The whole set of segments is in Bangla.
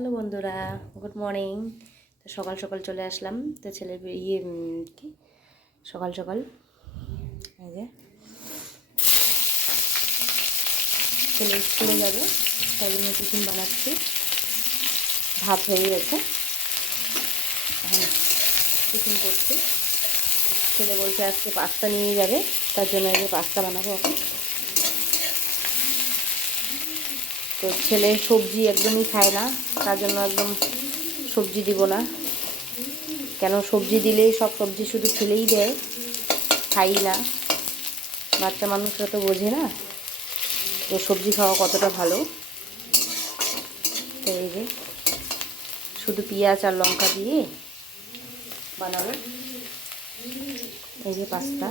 হ্যালো বন্ধুরা, গুড মর্নিং। তো সকাল সকাল চলে আসলাম। তো ছেলে ইয়ে কি? সকাল সকাল। এই যে। ছেলে স্কুলে যাবে, তাই জন্য টিফিন বানাচ্ছি। ভাত হয়ে গেছে। টিফিন করছি। ছেলে বলছে আজকে পাস্তা নিয়ে যাবে, তার জন্য যে পাস্তা বানাবো তো ছেলে সবজি একদমই খায় না। তার জন্য একদম সবজি দিব না। কেন সবজি দিলেই সব সবজি শুধু ফেলেই দেয়, খাই না। বাচ্চা মানুষরা তো বোঝে না যে সবজি খাওয়া কতটা ভালো। এই যে শুধু পেঁয়াজ আর লঙ্কা দিয়ে বানাবো। এই যে পাস্তা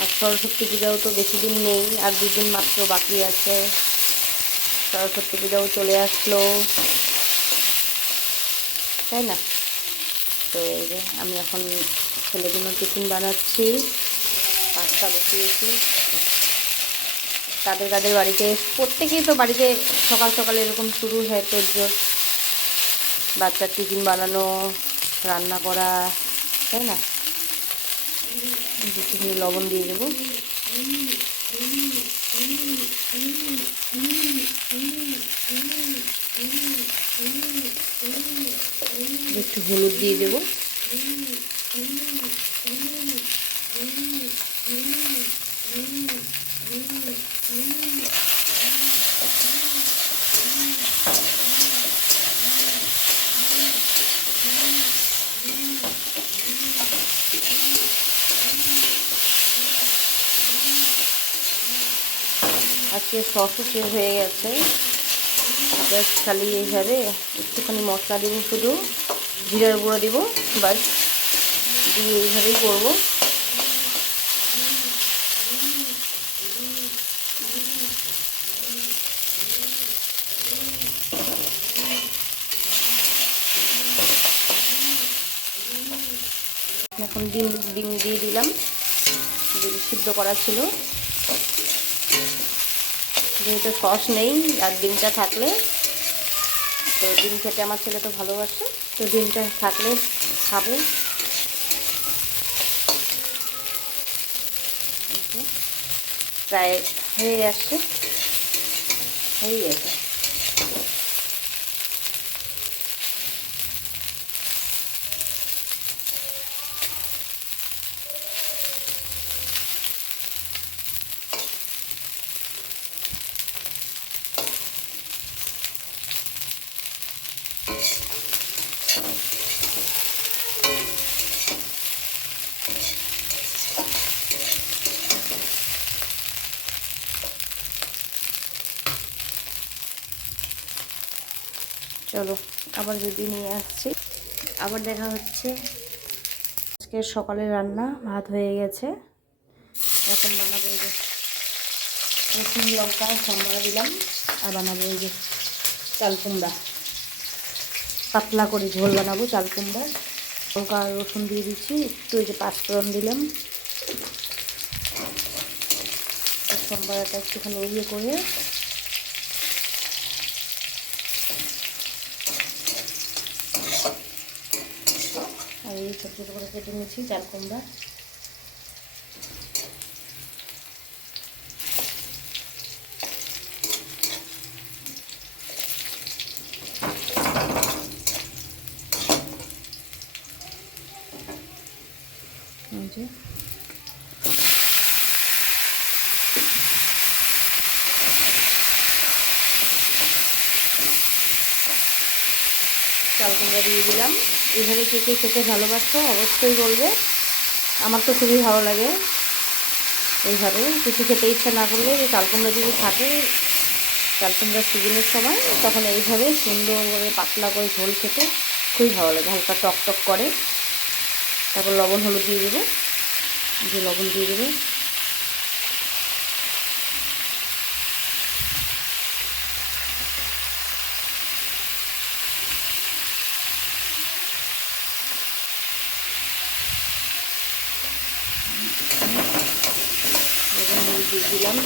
আর সরস্বতী পূজাও তো বেশি দিন নেই, আর দুদিন মাত্র বাকি আছে। সরস্বতী পূজাও চলে আসলো। তাই না? তো এই যে আমি এখন ছেলের জন্য টিফিন বানাচ্ছি। পাস্তা বসিয়েছি। তাদের তাদের বাড়িতে, প্রত্যেকেই তো বাড়িতে সকাল সকাল এরকম শুরু হয় তোর বাচ্চার টিফিন বানানো, রান্না করা, তাই না? একটুখানি লবণ দিয়ে দেবো। একটু হলুদ দিয়ে দেবো। আজকে সসও শেষ হয়ে গেছে। ব্যাস, খালি এইভাবে একটুখানি মশলা দেবো শুধু, জিরার গুঁড়ো দেবো বাস দিয়ে এইভাবেই করব। এখন ডিম ডিম দিয়ে দিলাম। ডিম সিদ্ধ করা ছিল। যেহেতু সস নেই আর ডিমটা থাকলে, তো ডিম খেতে আমার ছেলে তো ভালোবাসে, তো ডিমটা থাকলে খাবে। প্রায় হয়ে আসছে। হয়ে গেছে চলো, আবার যদি নিয়ে আসছি। আবার দেখা হচ্ছে। আজকে সকালে রান্না, ভাত হয়ে গেছে। এখন বানাবো যে রসুন লঙ্কা, সম্বারা দিলাম, আর বানাবো এই যে চাল কুমড়া। পাতলা করে ঝোল বানাবো চাল কুমড়া। লঙ্কা রসুন দিয়ে দিচ্ছি, একটু এই যে পাঁচফোড়ন দিলাম। সম্বারাটা একটুখানি ইয়ে করে এই ছোটো ছোটো করে কেটে নিয়েছি চাল কুমড়া। যে। চাল কুমড়া দিয়ে দিলাম। এইভাবে কে কে খেতে ভালোবাসো অবশ্যই বলবে। আমার তো খুবই ভালো লাগে এইভাবে। কিছু খেতে ইচ্ছা না করলে যে চাল কুমড়া যদি থাকে চাল কুমড়ার সিজনের সময়, তখন এইভাবে সুন্দর করে পাতলা করে ঝোল খেতে খুবই ভালো লাগে। হালকা টক টক করে। তারপর লবণ হলুদ দিয়ে দেবো। যে লবণ দিয়ে দেবো। দিলাম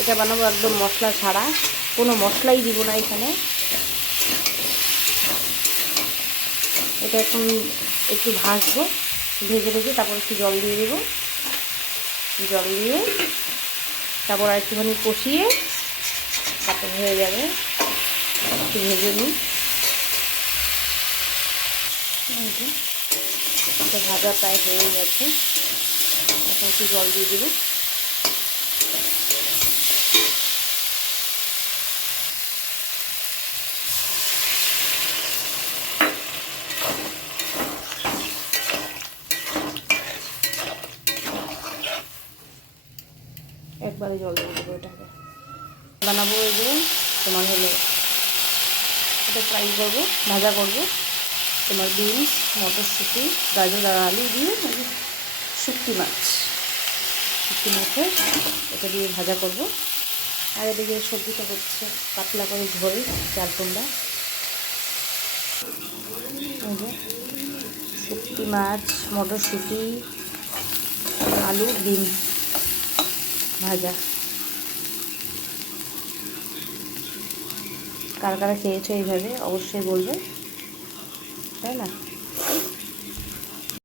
এটা বানাবো একদম মশলা ছাড়া। কোনো মশলাই দিব না এখানে। এটা এখন একটু ভাজবো, ভেজে ভেজে তারপর একটু জল দিয়ে দেবো। জল দিয়ে তারপর একটুখানি কষিয়ে তারপর হয়ে যাবে একটু ভেজে নিই। ভাজা প্রায় হয়ে গেছে। এখন একটু জল দিয়ে দেবো। একবারে জল দিয়ে দেবো এটাকে। বানাবো এই যে তোমার হলো এটা ফ্রাই করব, ভাজা করব। তোমার বিনস, মটরশুঁটি, গাজর আর আলু দিয়ে শুক্তি মাছ। শুক্তি মাছের এটা দিয়ে ভাজা করব। আর এদিকে সবজিটা হচ্ছে পাতলা করে ঝোল চাল কুমড়া। শুক্তি মাছ, মটরশুঁটি, আলু ডিম ভাজা। কারা কারা খেয়েছো এইভাবে অবশ্যই বলবে। তাই না?